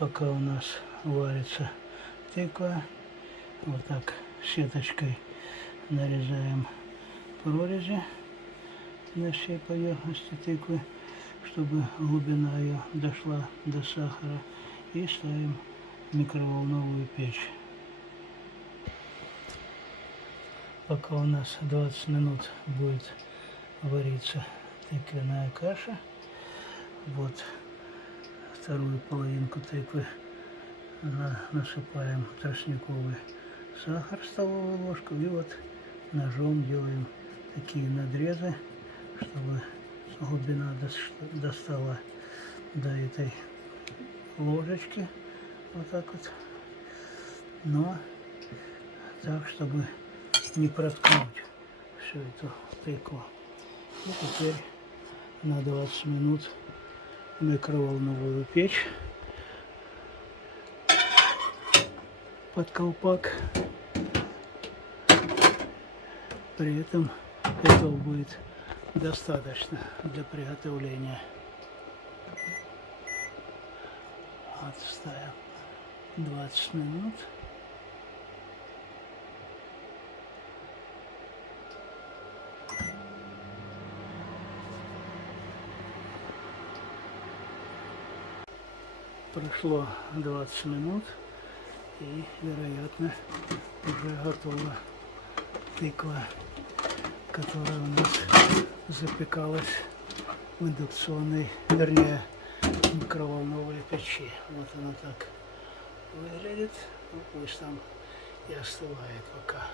Пока у нас варится тыква, вот так сеточкой нарезаем прорези на всей поверхности тыквы, чтобы глубина ее дошла до сахара, и ставим в микроволновую печь. Пока у нас 20 минут будет вариться тыквенная каша, вот вторую половинку тыквы насыпаем тростниковый сахар, столовую ложку, и вот ножом делаем такие надрезы, чтобы глубина достала до этой ложечки, вот так вот, но так, чтобы не проткнуть всю эту тыкву. И теперь на 20 минут в микроволновую печь под колпак. При этом этого будет достаточно для приготовления. Отставим 20 минут. Прошло 20 минут, и, вероятно, уже готова тыква, которая у нас запекалась в индукционной, вернее, микроволновой печи. Вот она так выглядит. Ну, пусть там и остывает пока.